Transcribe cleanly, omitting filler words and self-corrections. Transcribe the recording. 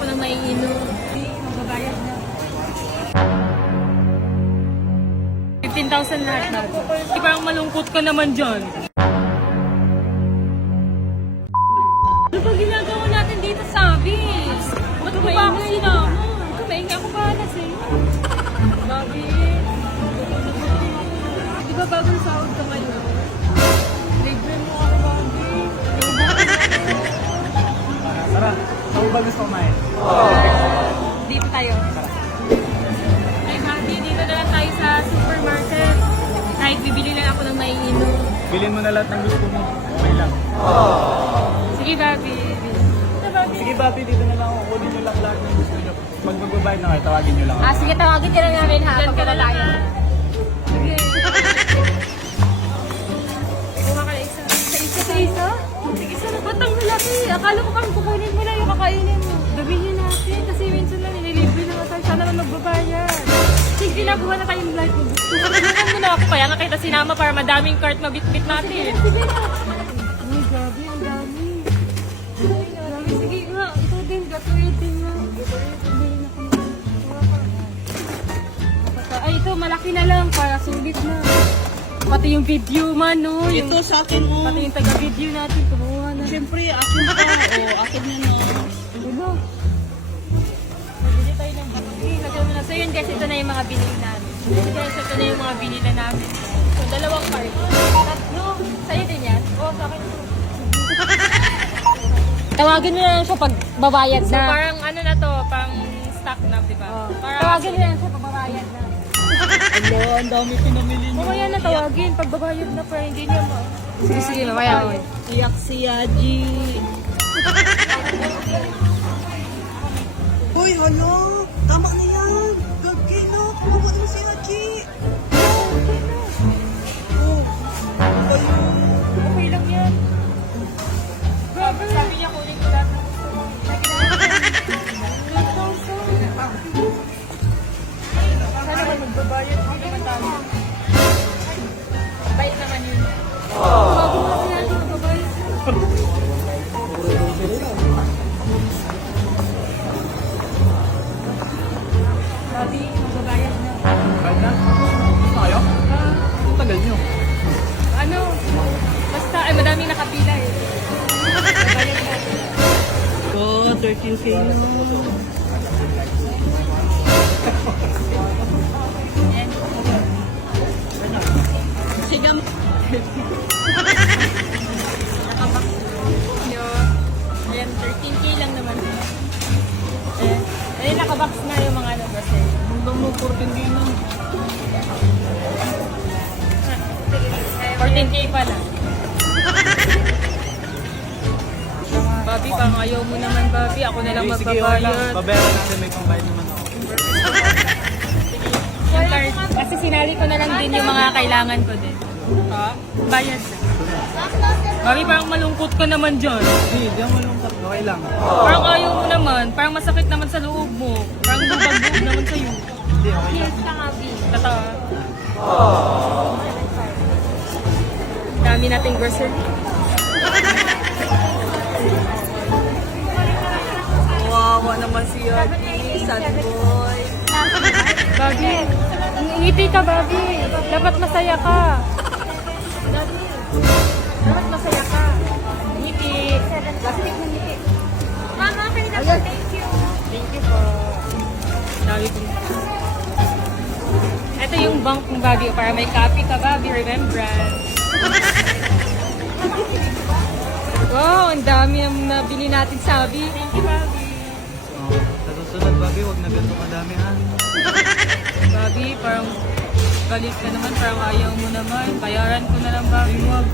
ako ng maiinom. Magbabayad na. 15,000 lahat na. Parang malungkot ka naman dyan. Ano ba ginagawa natin dito sa Abis? Ba't mo ba ako sinama? Kumainga ako para sa'yo. Babi. Di ba bagong sahod ka ngayon? Libre mo ako, Babi. Tara, saan ba gusto kumain? Dito tayo. Ay, Babi, dito na lang tayo sa supermarket. Kahit bibili lang ako ng maiinom. Bilhin mo na lahat ng gusto mo. Okay lang. Sige, Babi. Sige, Papi, dito na lang ako. Kunin nyo lang lahat ng gusto nyo. Pag magbabayad na kayo, tawagin nyo lang ako. Sige, tawagin ka na namin ha. Diyan ka na lang ha. Sige. Kuha ka na isa. Sa isa? Sige, isa na. Ba't ang lalaki? Akala ko kang kukunin mo lang yung kakainin mo. Gawin natin kasi minsan lang nililibre na tayo. Sana lang magbabayad. Sige, nakuha na tayong life mo. Tulungan mo na ako. Kaya nga kita sinama para madaming cart mabit-bit natin. Sige na. Ay, grabe. Ang dami. Grabe. Sige nga. Ito din. Gatuid din nga. Ay, ito. Malaki na lang para sulit na. Pati yung video man, no? Ito sa akin, oh. Pati yung taga-video natin. Kumuha na. Siyempre, akin pa. Oh, akin na, no. Diba? Bili tayo ng bakit. Lagyan mo na. So yun guys, ito na yung mga binili namin. So guys, ito na yung mga binili namin. So, dalawang card. Tatlo. Sa'yo din yan? Oo, sa akin. Tawagin mo na lang siya pag babayad So na. parang ano na to, pang stock na, di ba? Tawagin mo na lang siya pag babayad na. Ano, ang dami pinamili niyo. O kaya na tawagin, pag babayad na pa, hindi niya ma. Sige, sige, mamaya. Iyak si Yaji. Uy, ano? Tama na yan. Gagay, no? Kumawa mo si Yaji. Oh, ayun. Okay lang yan. Grabe. Sabi niya kunin ko lahat ng gusto mo. Sana naman magbabayad. Hindi naman tayo. Bayad naman yun. Bago mo kasi natin magbabayad. Babi, magbabayad na. Bayad na? Gusto kayo? Ang tagal nyo. Ano? Basta, ay madaming nakapila eh. Magbabayad na. Oh, 13K na. Yan. Sige, Nakabox nyo. Ayan, 13K lang naman. Ayan, nakabox na yung mga ano kasi. hanggang mo 14K na. 14K pala. Babi, pang ayaw mo naman, Babi. Ako na lang Sige, okay lang. magbabayad. Pabayaran natin, may pambayad naman ako. Yung card, kasi sinali ko na lang din yung mga kailangan ko din. Ha? Bayad na. Babi, parang malungkot ka naman dyan. Hindi, di ako malungkot. Okay lang. Parang ayaw mo naman. Parang masakit naman sa loob mo. Parang bubag-bug naman sa'yo. Hindi, okay lang. Totoo. Dami nating grocery. Wawa naman si Yaji. Sad boy. Babi, ngiti ka, Babi. Dapat masaya ka. Dapat masaya ka. Ngiti. Plastic na ngiti. Mama, kanina po, thank you. Thank you po. Dami ko. Ito yung bank ng Babi para may copy ka, Babi. Remembrance. Wow, ang dami ang nabili natin sa Abi. Thank you, Babi. Oh, sa susunod, Babi, huwag na ganito kadami, ha? Babi, parang galit ka naman, parang ayaw mo naman. Bayaran ko na lang, Babi. Wag,